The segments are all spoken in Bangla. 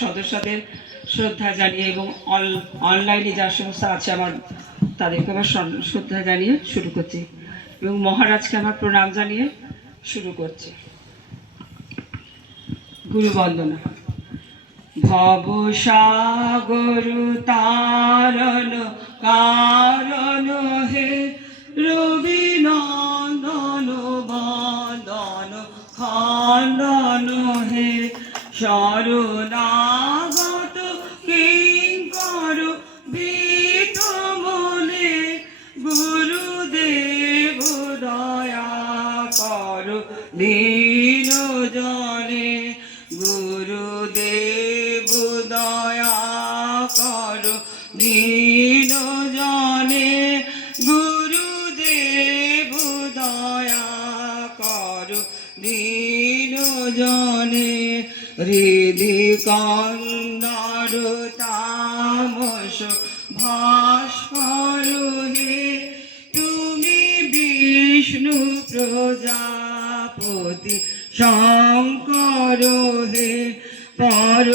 সদস্যদের শ্রদ্ধা জানিয়ে এবং অনলাইনে যা সমস্ত আছে আমার, তাদেরকে আমার শ্রদ্ধা জানিয়ে শুরু করছি। এবং মহারাজকে আমার প্রণাম জানিয়ে শুরু করছি। গুরু বন্দনা। ভব সাগর তারণ কারণ হে রবি নন্দন বন্দন, খণ্ডন হে শরণাগত কিঙ্কর বিত মনে গুরুদেব দয়া কর দীন জনে গুরুদেব দয়া কর দীন জনে গুরুদেব দয়া কর দীন জনে হৃদি কন্দর তামস ভাস্কর তুমি বিষ্ণু প্রজাপতি শঙ্কর হে পর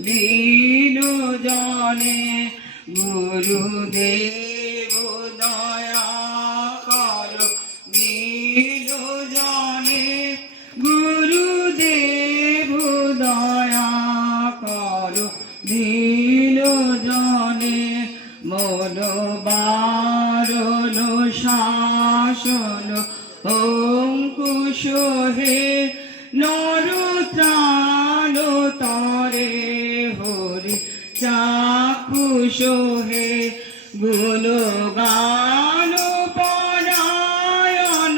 কর জনে গুরুদেব দয়া কর। দীন জনে গুরুদেব দয়া কর। দীন হরি চাকুশ হে গুণগান পরায়ণ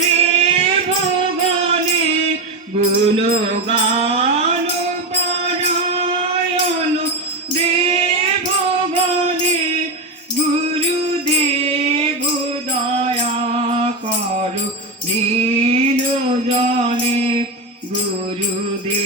দেবগণে গুণগান পরায়ণ দেবগণে গুরুদেব দয়া কর দীন জনে গুরুদেব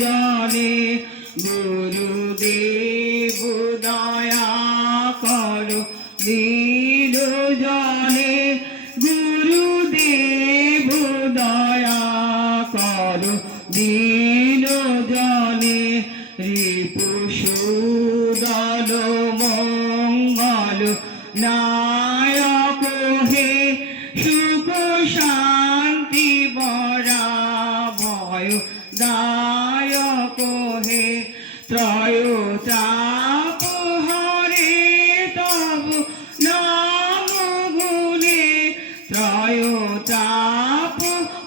জনে গুরুদেব দয়া করো দিল জনে গুরুদেব দয়া করো দিল জনে। দায়ক হে ত্রয় চাপ হরে তব নাম গুণে ত্রয় চাপ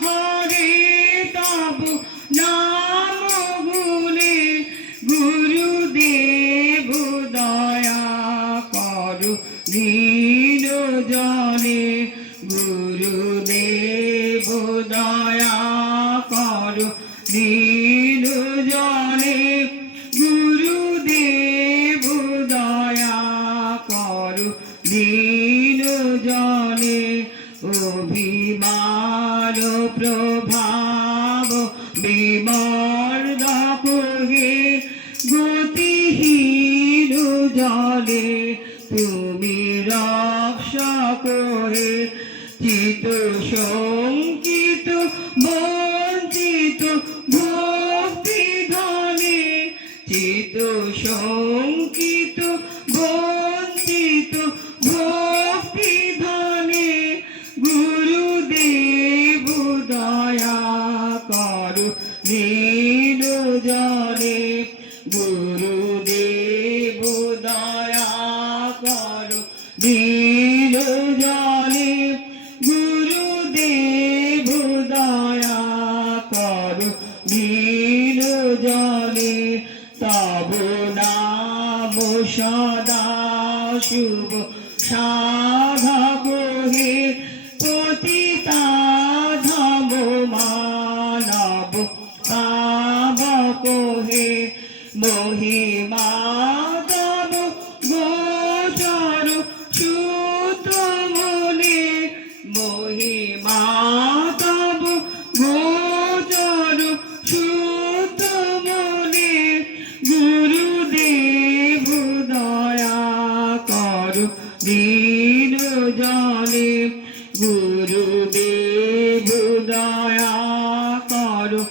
হরে তব নাম গুণে, গুরুদেব দয়া কর দীন জনে গুরুদেব দয়া দীন জনে অভিমান প্রভাব বিমর্দক হে গতিহীন জলে তুমি রক্ষক হে চিত শঙ্কিত, বঞ্চিত ভক্তি ধনে চিত শঙ্কিত বঞ্চিত গুরুদেব দয়া করো দীর গুরুদেব দয়া করো দীর জলে তব নাম শুভ সা মহিমা তব গোচর সূত মনে। মহিমা তব গোচর সূত মনে। গুরুদেব দয়া কর, দিন জলে। গুরুদেব দয়া করো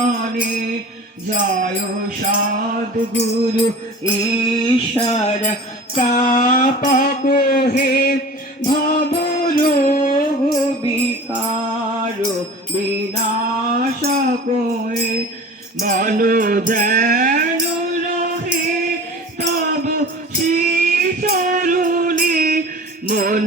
জনে জয় সাধ গুরু ঈশ্বর কাপক হে ভব রোগ বিকার বিনাশ কোয়ে মন যেন রহে, তব শ্রী চরণে মন